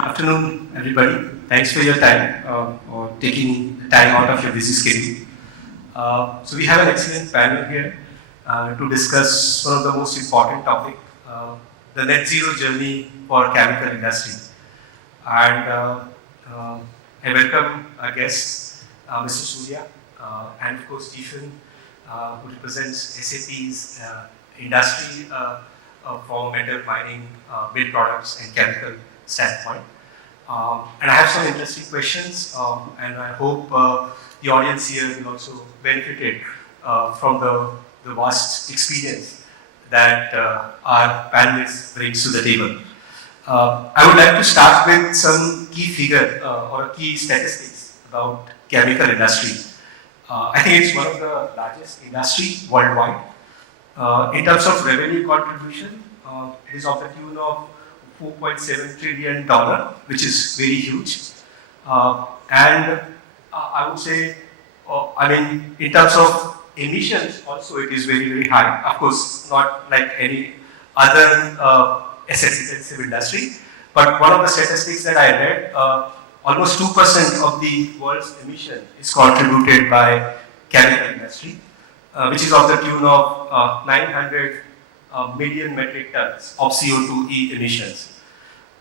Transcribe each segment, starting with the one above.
Afternoon, everybody. Thanks for your time or taking time out of your busy schedule. So we have an excellent panel here to discuss one of the most important topic, the net zero journey for chemical industry. And I welcome our guest, Mr. Surya, and of course Stephen, who represents SAP's industry from metal mining, mill products, and chemical standpoint. And I have some interesting questions, and I hope the audience here will also benefit from the vast experience that our panelists brings to the table. I would like to start with some key figure or key statistics about chemical industry. I think it's one of the largest industry worldwide. In terms of revenue contribution, it is of the tune of $4.7 trillion, which is very huge. And I would say, in terms of emissions, also it is very, very high. Of course, not like any other asset-intensive industry. But one of the statistics that I read, almost 2% of the world's emission is contributed by chemical industry, which is of the tune of 900 million metric tons of CO2e emissions.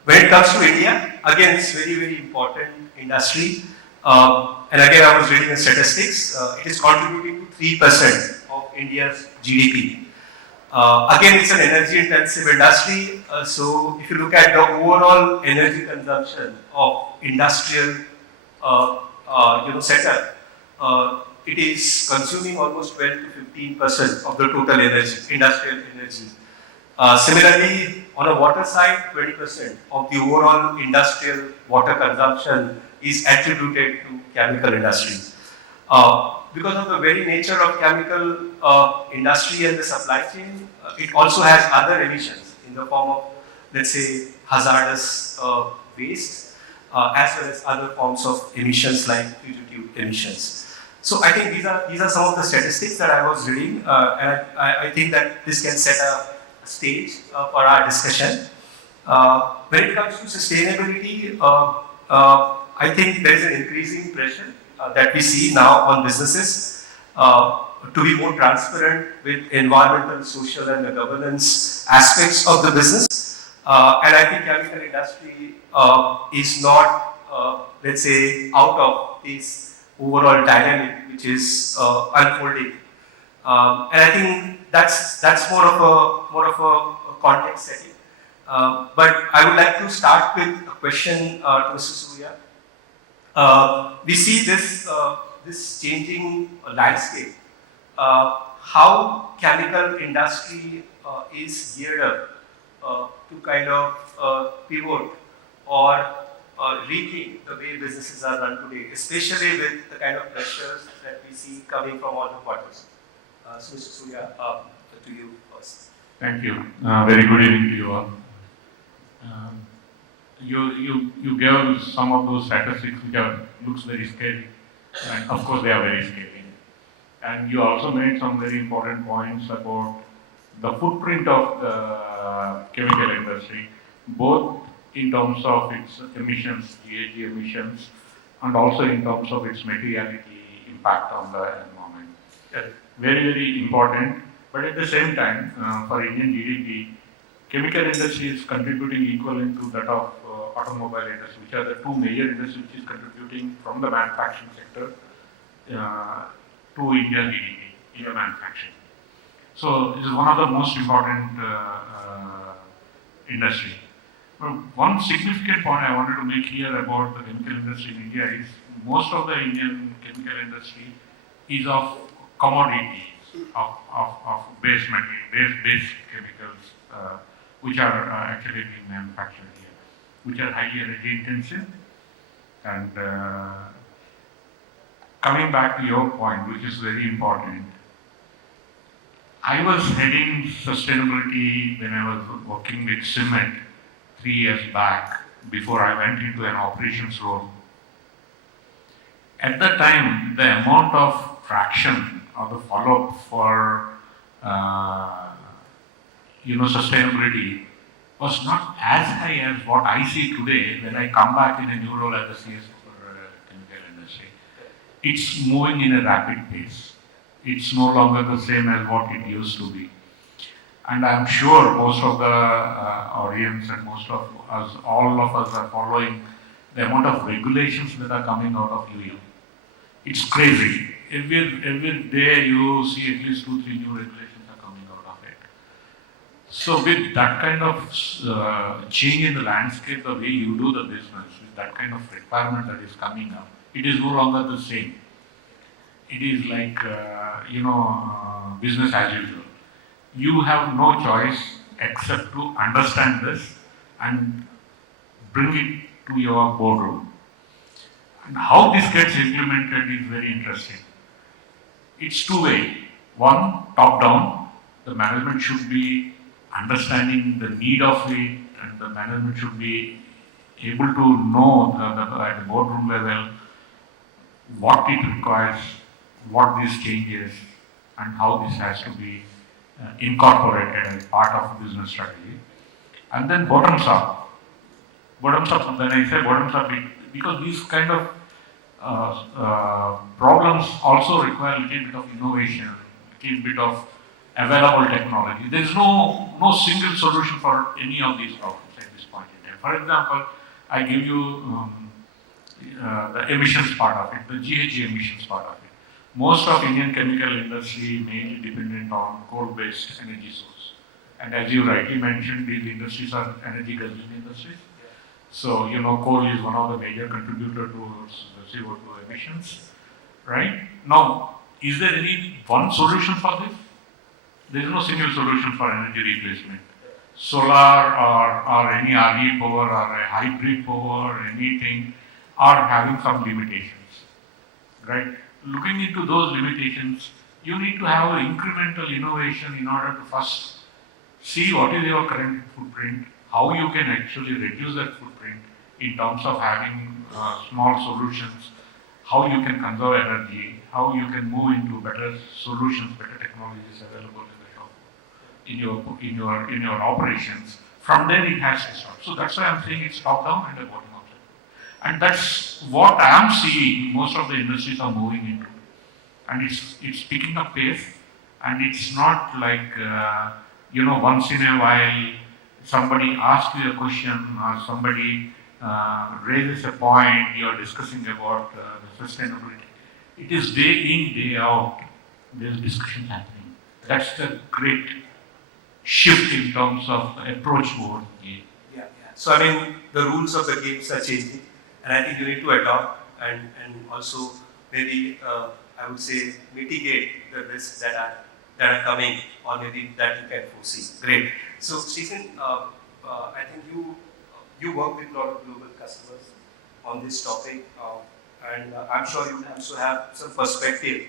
When it comes to India, again, it's very, very important industry. And again, I was reading the statistics. It is contributing to 3% of India's GDP. Again, it's an energy-intensive industry. So if you look at the overall energy consumption of industrial setup, it is consuming almost 12 to 15% of the total energy, industrial energy. Similarly, on a water side, 20% of the overall industrial water consumption is attributed to chemical industry. Because of the very nature of chemical industry and the supply chain, it also has other emissions in the form of, let's say, hazardous waste, as well as other forms of emissions like fugitive emissions. So I think these are some of the statistics that I was reading, and I think that this can set a stage for our discussion. When it comes to sustainability, I think there is an increasing pressure that we see now on businesses to be more transparent with environmental, social, and the governance aspects of the business. And I think chemical industry is not, let's say, out of this overall dynamic which is unfolding. And I think that's more of a context setting. But I would like to start with a question to Mr. Surya. We see this changing landscape. How chemical industry is geared up to kind of pivot or rethink the way businesses are run today, especially with the kind of pressures that we see coming from all the quarters. So Mr. Surya, to you first. Thank you. Very good evening to you all. You gave some of those statistics which looks very scary, and of course they are very scary. And you also made some very important points about the footprint of the chemical industry, both in terms of its emissions, GHG emissions, and also in terms of its materiality impact on the environment. Very, very important. But at the same time, for Indian GDP, chemical industry is contributing equivalent to that of automobile industry, which are the two major industries which is contributing from the manufacturing sector to Indian GDP, Indian manufacturing. So it is one of the most important industry. One significant point I wanted to make here about the chemical industry in India is most of the Indian chemical industry is of commodities, of base material, base chemicals, which are actually being manufactured here, which are highly energy intensive. And coming back to your point, which is very important, I was heading sustainability when I was working with cement 3 years back, before I went into an operations role. At that time, the amount of traction or the follow-up for sustainability was not as high as what I see today when I come back in a new role as a CSO for chemical industry. It's moving in a rapid pace. It's no longer the same as what it used to be. And I'm sure most of the audience and most of us, all of us are following the amount of regulations that are coming out of UU. It's crazy. Every day you see at least 2, 3 new regulations are coming out of it. So with that kind of change in the landscape, the way you do the business, with that kind of requirement that is coming up, it is no longer the same. It is like, business as usual. You have no choice except to understand this and bring it to your boardroom. And how this gets implemented is very interesting. It's two-way. One, top-down. The management should be understanding the need of it, and the management should be able to know at the boardroom level what it requires, what this change is, and how this has to be incorporated as part of business strategy. And then bottoms up. Bottoms up, when I say bottoms up, because these kind of problems also require a little bit of innovation, a little bit of available technology. There is no single solution for any of these problems at this point in time. For example, I give you the emissions part of it, the GHG emissions part of it. Most of Indian chemical industry mainly dependent on coal-based energy source. And as you rightly mentioned, these industries are energy guzzling industries. So, coal is one of the major contributor towards the CO2 emissions, right? Now, is there any one solution for this? There is no single solution for energy replacement. Solar or any RE power or a hybrid power or anything are having some limitations, right? Looking into those limitations, you need to have an incremental innovation in order to first see what is your current footprint, how you can actually reduce that footprint in terms of having small solutions, how you can conserve energy, how you can move into better solutions, better technologies available in the shop, in your operations. From there it has to start. So that's why I'm saying it's top down and a bottom up. And that's what I am seeing most of the industries are moving into. And it's picking up pace, and it's not like, once in a while somebody asks you a question or somebody raises a point, you're discussing about the sustainability. It is day in, day out, there's discussion happening. That's the great shift in terms of approach towards the game. Yeah. So I mean, the rules of the games are changing, and I think you need to adopt and also maybe I would say mitigate the risks that are coming, or maybe that you can foresee. Great. So Stephen, I think you work with a lot of global customers on this topic, and I'm sure you also have some perspective.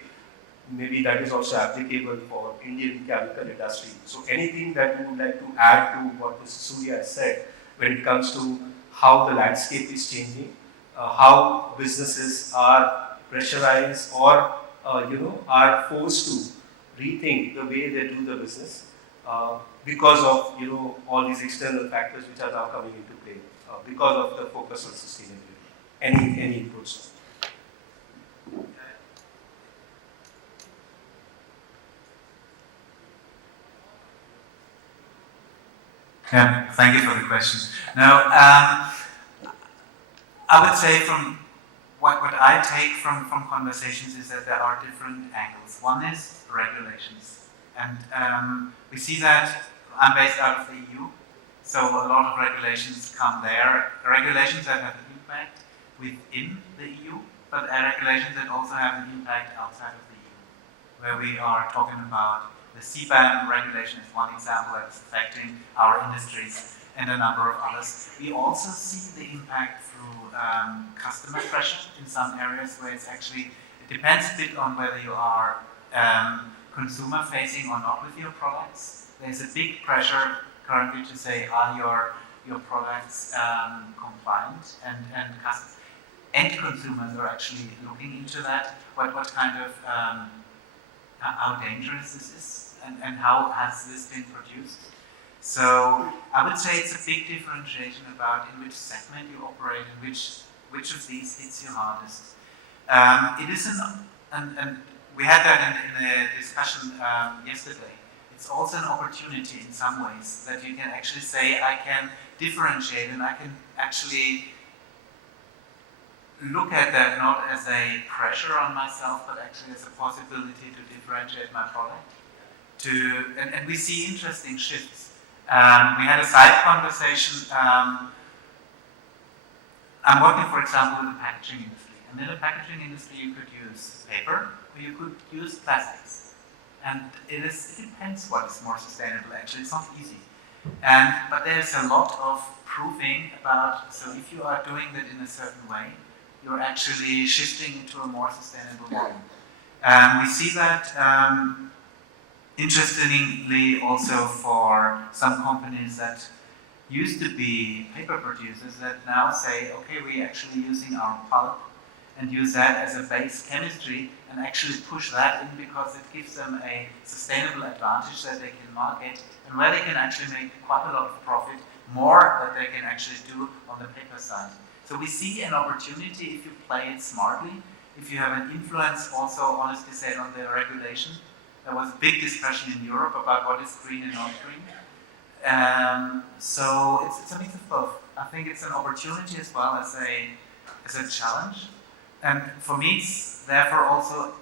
Maybe that is also applicable for Indian chemical industry. So anything that you would like to add to what Mr. Surya has said when it comes to how the landscape is changing, how businesses are pressurized or are forced to rethink the way they do the business because of all these external factors which are now coming into play because of the focus on sustainability. Any inputs? Yeah, thank you for the question. Now, I would say from what I take from conversations is that there are different angles. One is regulations. And we see that I'm based out of the EU, so a lot of regulations come there. Regulations that have an impact within the EU, but regulations that also have an impact outside of the EU, where we are talking about the CBAM regulation is one example that is affecting our industries and a number of others. We also see the impact through customer pressure in some areas where it's actually, it depends a bit on whether you are consumer facing or not with your products. There's a big pressure currently to say, are your products compliant? And end consumers are actually looking into that. What kind of, how dangerous this is and how has this been produced? So I would say it's a big differentiation about in which segment you operate and which of these hits you hardest. It is and we had that in a discussion yesterday. It's also an opportunity in some ways that you can actually say I can differentiate and I can actually look at that not as a pressure on myself, but actually as a possibility to differentiate my product. And we see interesting shifts. We had a side conversation. I'm working, for example, with the packaging industry. And in the packaging industry, you could use paper or you could use plastics. And it depends what is more sustainable. Actually, it's not easy. But there's a lot of proving about, so if you are doing that in a certain way, you're actually shifting into a more sustainable model. We see that interestingly also for some companies that used to be paper producers that now say, okay, we're actually using our pulp and use that as a base chemistry and actually push that in because it gives them a sustainable advantage that they can market and where they can actually make quite a lot of profit, more that they can actually do on the paper side. So we see an opportunity if you play it smartly, if you have an influence also, honestly said, on the regulation. There was a big discussion in Europe about what is green and not green. So it's a mix of both. I think it's an opportunity as well as a challenge. And for me, it's therefore also,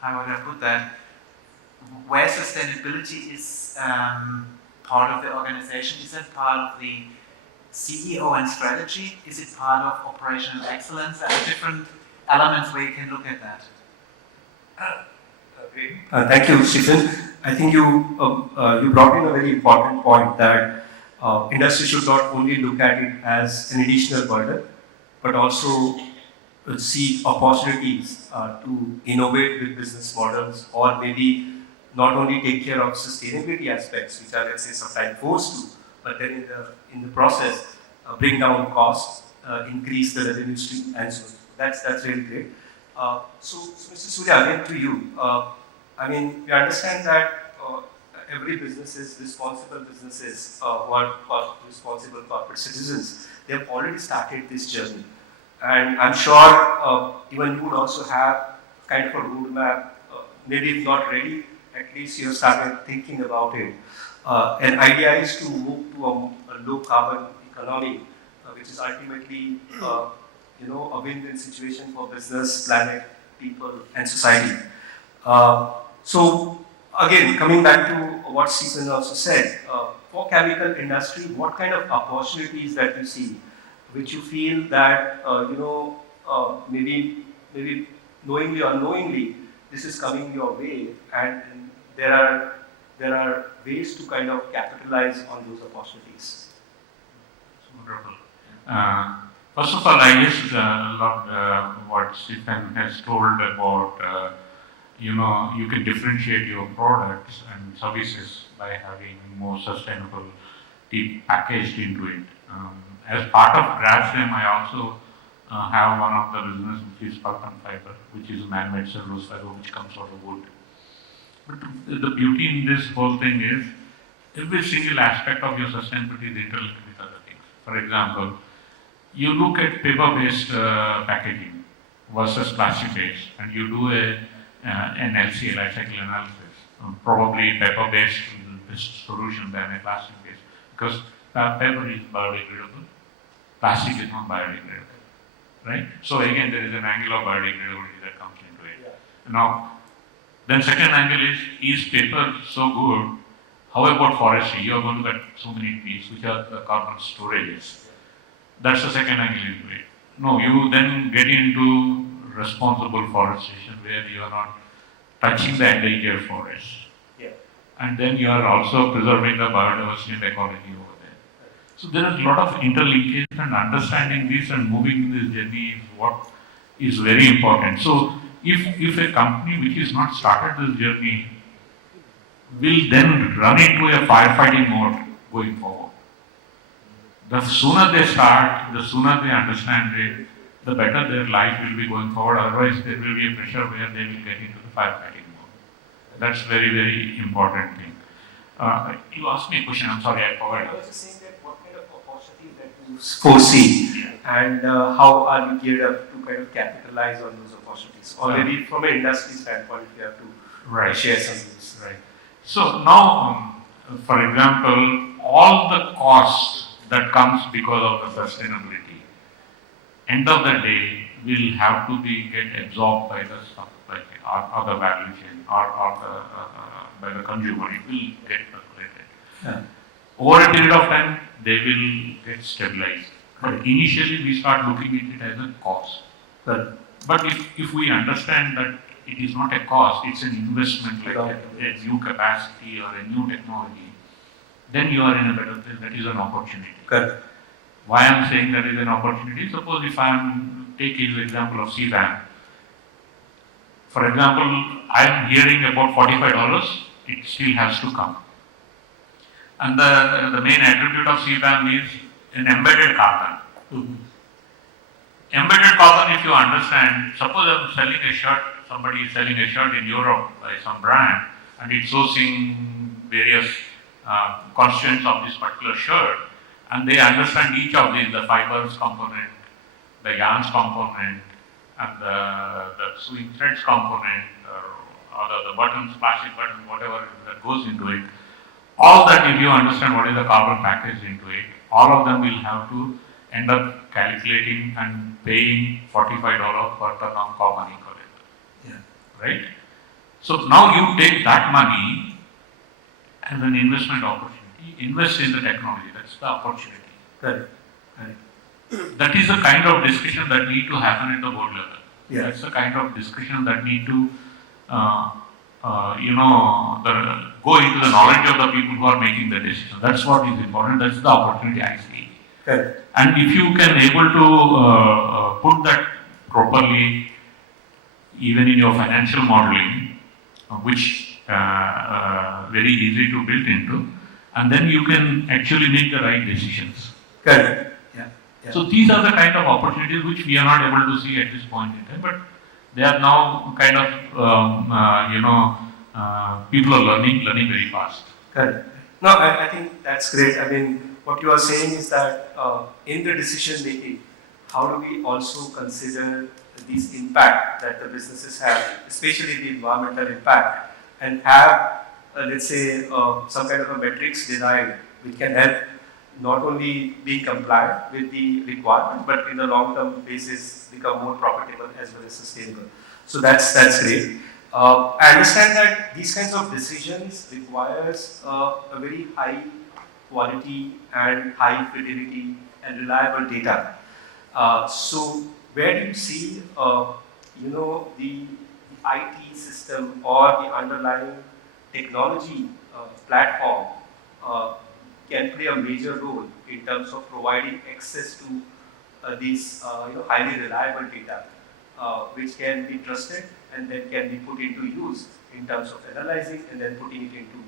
how would I put that, where sustainability is part of the organization. Is it part of the CEO and strategy? Is it part of operational excellence? There are different elements where you can look at that. Great. Thank you, Stephen. I think you brought in a very important point that industry should not only look at it as an additional burden, but also see opportunities to innovate with business models, or maybe not only take care of sustainability aspects, which are, let's say, sometimes forced to, but then in the process bring down costs, increase the revenue stream, and so on. That's really great. So, Mr. Surya, again to you. I mean, we understand that every businesses, responsible businesses who are responsible corporate citizens, they have already started this journey. And I'm sure even you would also have kind of a roadmap, maybe if not ready, at least you have started thinking about it. An idea is to move to a low carbon economy, which is ultimately a win-win situation for business, planet, people, and society. So again, coming back to what Stephen also said, for chemical industry, what kind of opportunities that you see, which you feel that maybe knowingly or unknowingly, this is coming your way, and there are ways to kind of capitalize on those opportunities. Wonderful. First of all, I just love what Stephen has told about, you can differentiate your products and services by having more sustainable packaged into it. As part of GrabStem, I also have one of the business which is pulp and fiber, which is man-made cellulose fiber, which comes out of wood. But the beauty in this whole thing is every single aspect of your sustainability is interlinked with other things. For example, you look at paper-based packaging versus plastic-based, and you do an LCA, life cycle analysis. Probably paper-based is the best solution than a plastic-based, because paper is biodegradable, plastic is not biodegradable, right? So again, there is an angle of biodegradability that comes into it. Yeah. Now, then second angle is paper so good? How about forestry? You are going to get so many trees, which are the carbon storages. That's the second angle into it. No, you then get into responsible forestation where you are not touching the endangered forest. Yeah. And then you are also preserving the biodiversity and ecology over there. So there is a lot of interlinkage, and understanding this and moving this journey is what is very important. So if a company which is not started this journey will then run into a firefighting mode going forward. The sooner they start, the sooner they understand it, the better their life will be going forward. Otherwise, there will be a pressure where they will get into the firefighting mode. That's very, very important thing. You asked me a question, I'm sorry, I I forgot. was just saying that what kind of opportunities that you foresee, and how are you geared up to kind of capitalize on those opportunities, or maybe from an industry standpoint, if you have to share some views. Right. So now, for example, all the cost that comes because of the sustainability, end of the day, will have to be get absorbed by the supply chain or the value chain or by the consumer. It will get calculated. Yeah. Over a period of time, they will get stabilized. But initially, we start looking at it as a cost. Right. But if we understand that it is not a cost, it's an investment like a new capacity or a new technology, then you are in a better place. That is an opportunity. Correct. Why I am saying that is an opportunity? Suppose if I am taking the example of CBAM. For example, I am hearing about $45. It still has to come. And the main attribute of CBAM is an embedded carbon. Mm-hmm. Embedded carbon, if you understand, suppose I'm selling a shirt, somebody is selling a shirt in Europe by some brand, and it's sourcing various constituents of this particular shirt, and they understand each of these, the fibers component, the yarns component, and the sewing threads component, or the buttons, plastic buttons, whatever that goes into it. All that, if you understand what is the carbon package into it, all of them will have to end up calculating and paying $45 per ton of carbon equivalent. Yeah. Right? So now you take that money as an investment opportunity, invest in the technology, that's the opportunity. Correct. Correct. That is the kind of discussion that need to happen at the board level. Yeah. That's the kind of discussion that need to, go into the knowledge of the people who are making the decision. That's what is important. That's the opportunity I see. Correct. And if you can able to put that properly, even in your financial modeling, which very easy to build into, and then you can actually make the right decisions. Correct. Yeah. Yeah. So these are the kind of opportunities which we are not able to see at this point in time, but they are now kind of, people are learning very fast. Correct. No, I think that's great. I mean, what you are saying is that in the decision making, how do we also consider this impact that the businesses have, especially the environmental impact, and have, let's say, some kind of a metrics derived which can help not only be compliant with the requirement, but in the long-term basis become more profitable as well as sustainable. So that's great. I understand that these kinds of decisions requires a very high quality and high fidelity and reliable data. So where do you see, the IT system or the underlying technology platform can play a major role in terms of providing access to these highly reliable data, which can be trusted and then can be put into use in terms of analyzing and then putting it into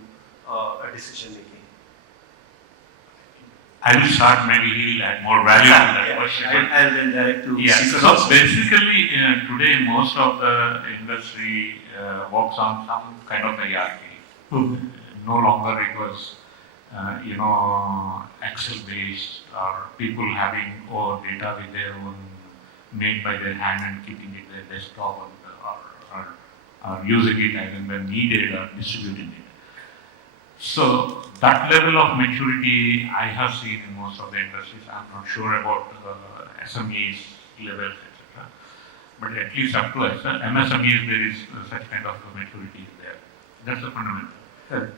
a decision making. I will start, maybe he will add more value to that question. I'll then direct to So basically, today most of the industry works on some kind of hierarchy. Mm-hmm. No longer it was, Excel based, or people having data with their own, made by their hand and keeping it their desktop, or using it as and when needed, or distributing it. So that level of maturity I have seen in most of the industries. I'm not sure about SMEs levels, etc. But at least up to MSMEs, there is such kind of maturity there. That's the fundamental.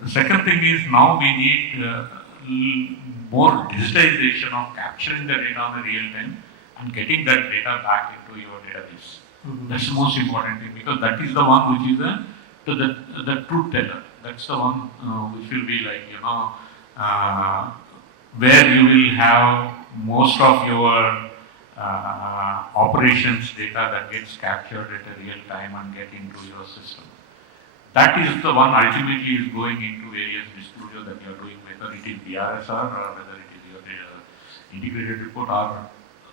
The second thing is, now we need more digitization of capturing the data on the real time and getting that data back into your database. Mm-hmm. That's the most important thing, because that is the one which is the truth teller. That's the one which will be like, where you will have most of your operations data that gets captured at a real time and get into your system. That is the one ultimately is going into various disclosure that you are doing, whether it is BRSR or whether it is your integrated report, or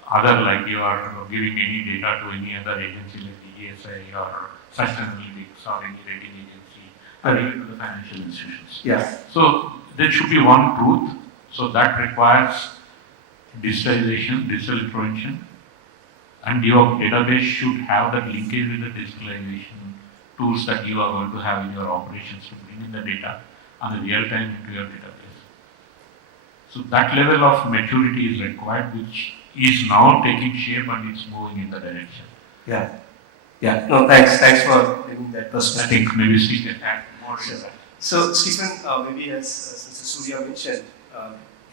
other, like you are giving any data to any other agency like the ESI or sustainability or any rating agency, and even to the financial institutions. Yeah. So there should be one truth. So that requires digitalization, digital intervention, and your database should have that linkage with the digitalization tools that you are going to have in your operations to bring in the data on the real time into your database. So that level of maturity is required, which is now taking shape and it's moving in the direction. Yeah. Yeah. No, thanks for giving that I perspective. think maybe Steve can add more to that. So, Stephen, maybe as Mr. Surya mentioned,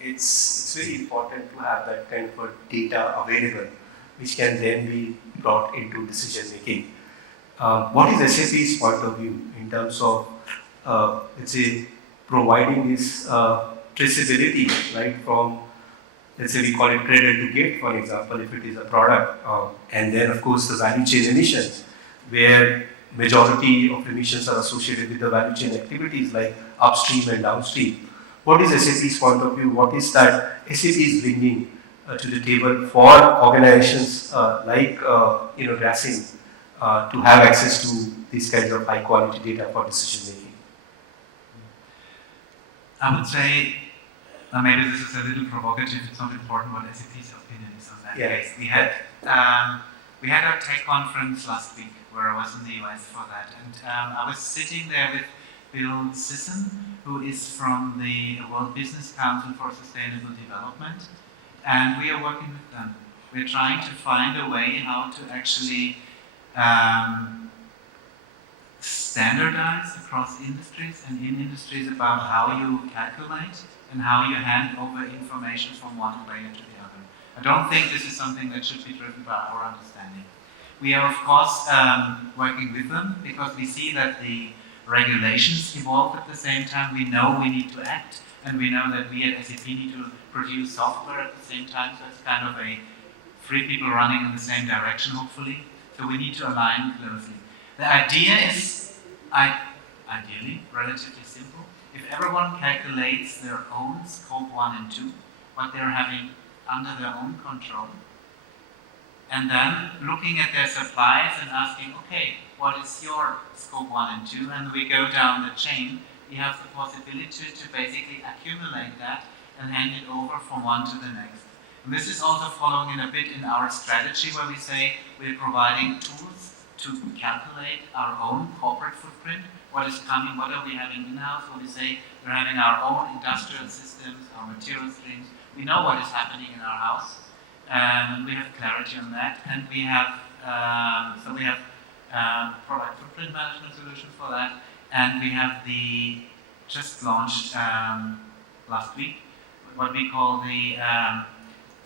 it's very important to have that kind of a data available, which can then be brought into decision making. What is SAP's point of view in terms of, let's say, providing this traceability, right, from, let's say we call it cradle to gate, for example, if it is a product, and then of course the value chain emissions, where majority of emissions are associated with the value chain activities like upstream and downstream. What is SAP's point of view? What is that SAP is bringing to the table for organizations like Racing to have access to these kinds of high quality data for decision making? I would say, maybe this is a little provocative, it's not important what SAP's opinion is on that case. We had our tech conference last week where I was in the US for that, and I was sitting there with Bill Sisson, who is from the World Business Council for Sustainable Development, and we are working with them. We're trying to find a way how to actually standardize across industries and in industries about how you calculate and how you hand over information from one layer to the other. I don't think this is something that should be driven by our understanding. We are, of course, working with them because we see that the regulations evolve at the same time. We know we need to act, and we know that we at SAP need to produce software at the same time, so it's kind of a three people running in the same direction, hopefully. So we need to align closely. The idea is, ideally, relatively simple. If everyone calculates their own scope 1 and 2, what they're having under their own control, and then looking at their suppliers and asking, okay, what is your scope 1 and 2? And we go down the chain, we have the possibility to basically accumulate that and hand it over from one to the next. And this is also following in a bit in our strategy where we say we're providing tools to calculate our own corporate footprint, what is coming, what are we having in-house, where we say we're having our own industrial systems, our material streams, we know what is happening in our house, and we have clarity on that, and we have, product footprint management solutions for that, and we have the, just launched last week, what we call the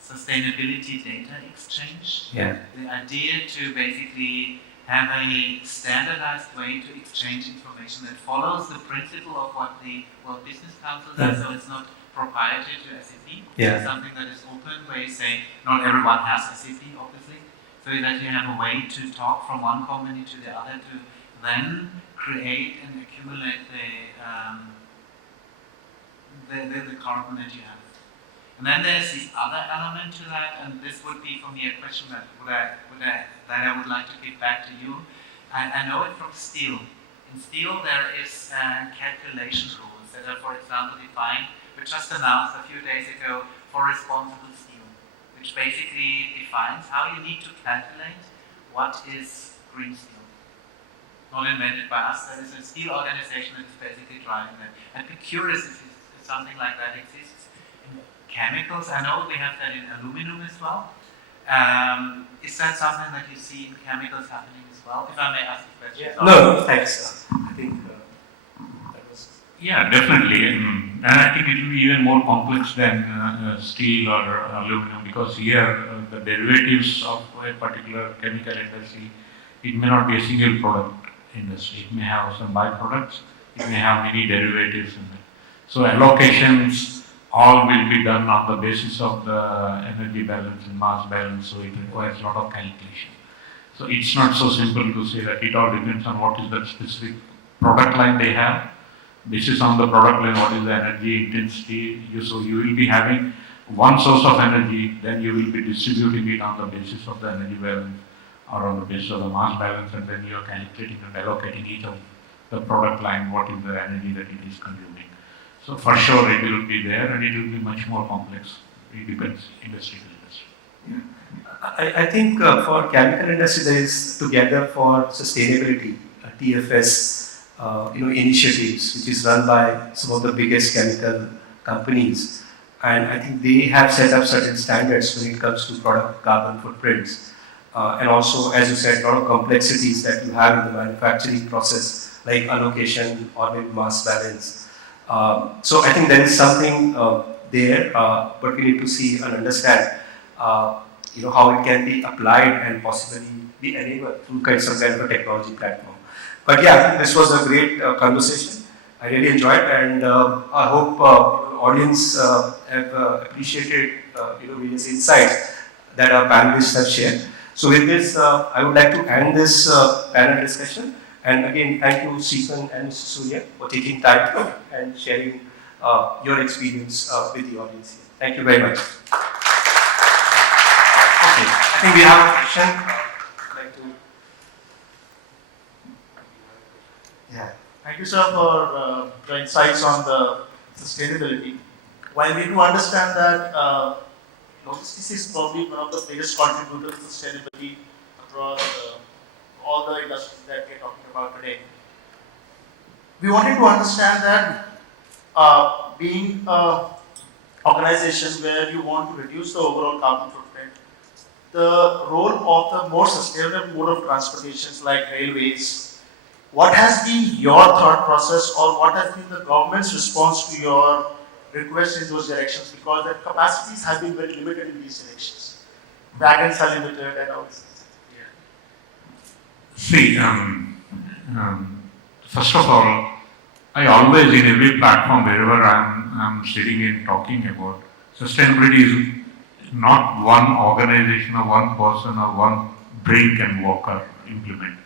Sustainability Data Exchange. Yeah. The idea to basically have a standardized way to exchange information that follows the principle of what the World Business Council does, so it's not proprietary to SAP. Yeah. It's something that is open, where you say not everyone has SAP, obviously, so that you have a way to talk from one company to the other to then create and accumulate the carbon that you have. And then there's the other element to that, and this would be for me a question that I would like to give back to you. I know it from steel. In steel there is calculation rules that are, for example, defined, we just announced a few days ago for responsible steel, which basically defines how you need to calculate what is green steel. Not invented by us, there is a steel organization that is basically driving that. I'd be curious if something like that exists in chemicals. I know we have that in aluminum as well. Is that something that you see in chemicals happening as well? If I may ask a question. Yeah. No, thanks. I think that was... Yeah, definitely. And I think it will be even more complex than steel or aluminum, because here the derivatives of a particular chemical industry, it may not be a single product industry. It may have some byproducts, it may have many derivatives in it. So allocations all will be done on the basis of the energy balance and mass balance, so it requires a lot of calculation. So it's not so simple to say that it all depends on what is the specific product line they have. This is on the product line, what is the energy intensity. So you will be having one source of energy, then you will be distributing it on the basis of the energy balance or on the basis of the mass balance, and then you are calculating and allocating each of the product line, what is the energy that it is consuming. So for sure it will be there and it will be much more complex. It depends industry to industry. I think for chemical industry there is Together for Sustainability, TFS, initiatives which is run by some of the biggest chemical companies, and I think they have set up certain standards when it comes to product carbon footprints, and also, as you said, a lot of complexities that you have in the manufacturing process, like allocation or maybe mass balance. So I think there is something there, but we need to see and understand. How it can be applied and possibly be enabled through some kind of a technology platform. But yeah, I think this was a great conversation. I really enjoyed, and I hope the audience have appreciated various insights that our panelists have shared. So with this, I would like to end this panel discussion. And again, thank you, Stephen and Mr. Surya, for taking time and sharing your experience with the audience here. Thank you very much. I think we have a question. Yeah. Thank you, sir, for the insights on the sustainability. While we do understand that logistics is probably one of the biggest contributors to sustainability across all the industries that we are talking about today, we wanted to understand that being an organization where you want to reduce the overall carbon footprint, the role of the more sustainable mode of transportations like railways, what has been your thought process or what has been the government's response to your request in those directions, because the capacities have been very limited in these directions. Wagons are limited and all this. See, first of all, I always in every platform wherever I'm sitting in talking about sustainability is not one organization or one person or one brain can work or implement.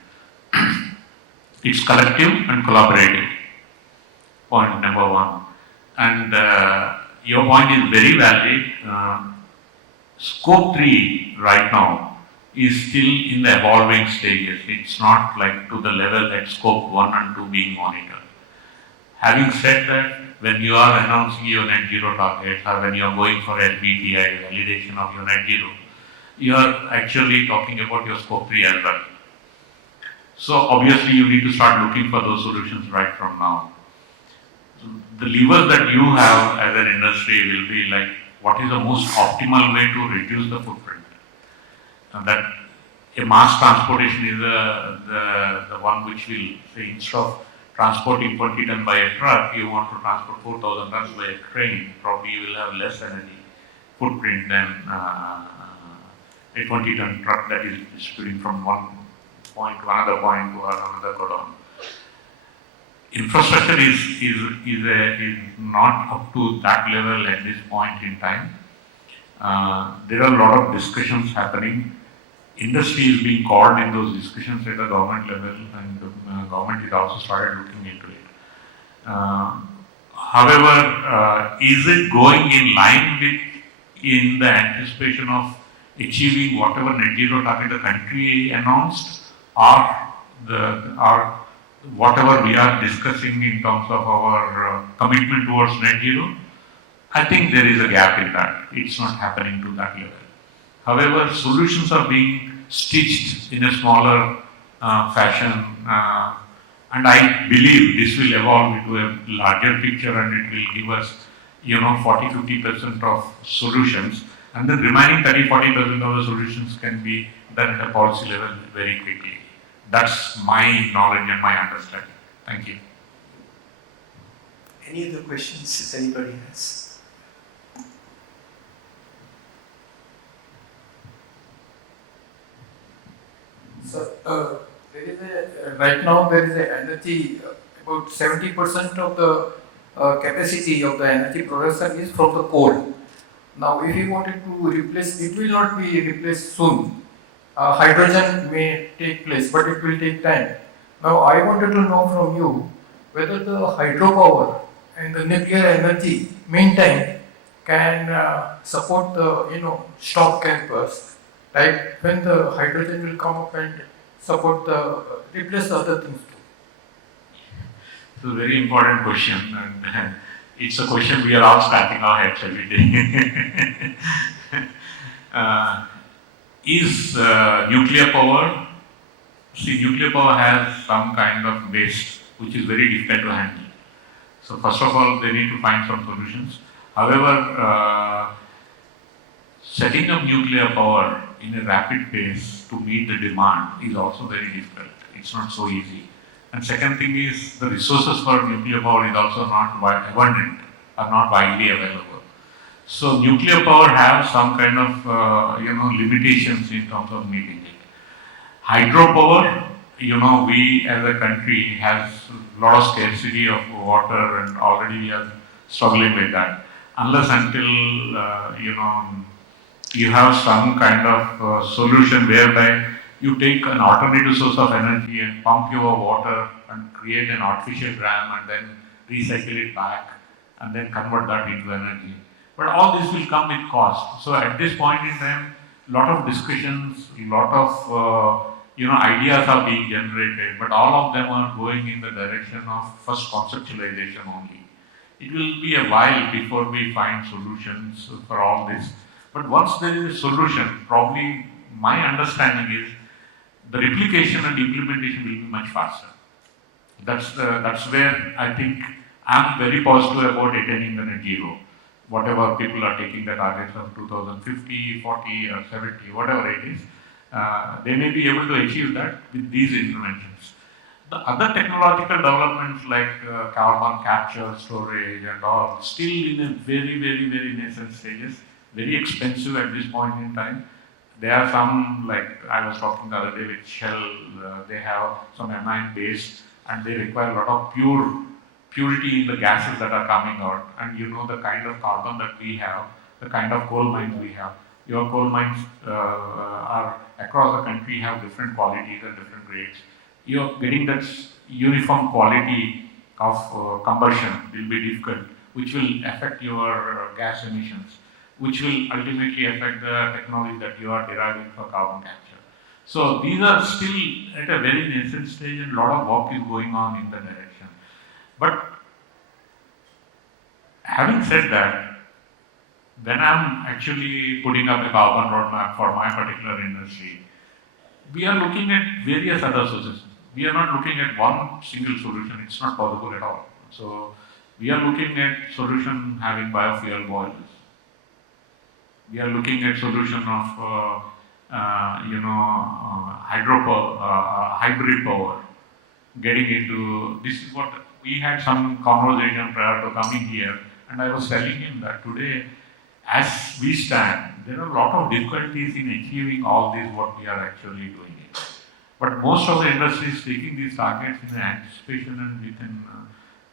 It's collective and collaborative. Point number one. And your point is very valid. Scope 3 right now is still in the evolving stages. It's not like to the level that Scope 1 and 2 being monitored. Having said that, when you are announcing your net zero targets or when you are going for SBTI, validation of your net zero, you are actually talking about your Scope 3 as well. So obviously you need to start looking for those solutions right from now. So the levers that you have as an industry will be like, what is the most optimal way to reduce the footprint? And that a mass transportation is the one which will say instead of transporting 20 tons by a truck, you want to transport 4,000 tons by a train, probably you will have less energy footprint than a 20 ton truck that is distributing from one point to another point to another godown. Infrastructure is not up to that level at this point in time. There are a lot of discussions happening. Industry is being called in those discussions at the government level, and the government is also started looking into it. However, is it going in line with in the anticipation of achieving whatever net zero target the country announced, or whatever we are discussing in terms of our commitment towards net zero? I think there is a gap in that. It's not happening to that level. However, solutions are being stitched in a smaller fashion, and I believe this will evolve into a larger picture, and it will give us, 40-50% of solutions, and then remaining 30-40% of the solutions can be done at a policy level very quickly. That's my knowledge and my understanding. Thank you. Any other questions if anybody has? So right now there is a energy, about 70% of the capacity of the energy production is from the coal. Now if you wanted to replace, it will not be replaced soon. Hydrogen may take place, but it will take time. Now I wanted to know from you whether the hydropower and the nuclear energy meantime can support the stop campus, like when the hydrogen will come up and support the replace the other things too. It's a very important question, and it's a question we are all scratching our heads every day. Is nuclear power? See, nuclear power has some kind of waste which is very difficult to handle. So first of all, they need to find some solutions. However, setting up nuclear power in a rapid pace to meet the demand is also very difficult. It's not so easy. And second thing is the resources for nuclear power is also not abundant, are not widely available. So nuclear power has some kind of limitations in terms of meeting it. Hydropower, we as a country has a lot of scarcity of water and already we are struggling with that. Unless until you have some kind of solution whereby you take an alternative source of energy and pump your water and create an artificial dam and then recycle it back and then convert that into energy. But all this will come with cost. So at this point in time, lot of discussions, lot of ideas are being generated, but all of them are going in the direction of first conceptualization only. It will be a while before we find solutions for all this. But once there is a solution, probably my understanding is the replication and implementation will be much faster. That's where I think I'm very positive about attaining the net zero. Whatever people are taking the targets of 2050, 40 or 70, whatever it is, they may be able to achieve that with these interventions. The other technological developments like carbon capture, storage and all, still in a very, very, very nascent stages, very expensive at this point in time. There are some, like I was talking the other day with Shell, they have some amine based and they require a lot of purity in the gases that are coming out. And the kind of carbon that we have, the kind of coal mines we have. Your coal mines are across the country have different qualities and different grades. You're getting that uniform quality of combustion will be difficult, which will affect your gas emissions, which will ultimately affect the technology that you are deriving for carbon capture. So these are still at a very nascent stage and a lot of work is going on in the direction. But having said that, when I'm actually putting up a carbon roadmap for my particular industry, we are looking at various other sources. We are not looking at one single solution, it's not possible at all. So we are looking at solution having biofuel boilers. We are looking at solution of hydropower, hybrid power, getting into, this is what, we had some conversation prior to coming here, and I was telling him that today, as we stand, there are a lot of difficulties in achieving all this what we are actually doing it. But most of the industry is taking these targets in anticipation and within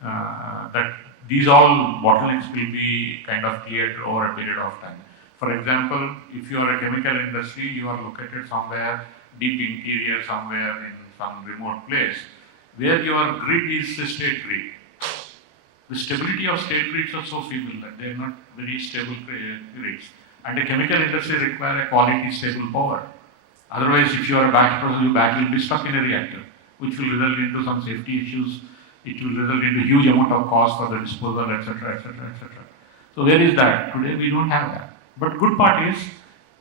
that these all bottlenecks will be kind of cleared over a period of time. For example, if you are a chemical industry, you are located somewhere deep interior, somewhere in some remote place, where your grid is a state grid. The stability of state grids are so feeble that they are not very stable grids. And the chemical industry requires a quality stable power. Otherwise, if you are a batch process, your batch will be stuck in a reactor, which will result into some safety issues. It will result into huge amount of cost for the disposal, etc., etc., etc. So where is that? Today we don't have that. But good part is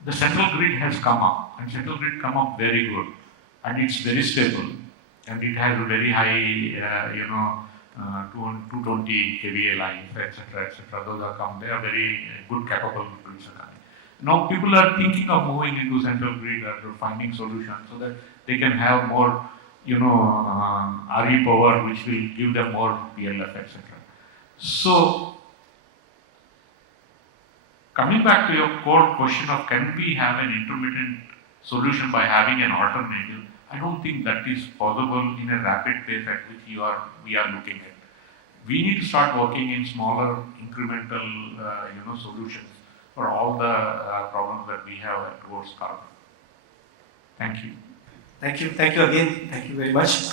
the central grid has come up, and central grid come up very good, and it's very stable, and it has a very high, 220 kVA lines, etc., etc. Those are come. They are very good, capable grids. Now people are thinking of moving into central grid or finding solutions so that they can have more, RE power, which will give them more PLF, etc. So, coming back to your core question of can we have an intermittent solution by having an alternative, I don't think that is possible in a rapid pace at which we are looking at. We need to start working in smaller incremental solutions for all the problems that we have towards carbon. Thank you. Thank you again. Thank you very much.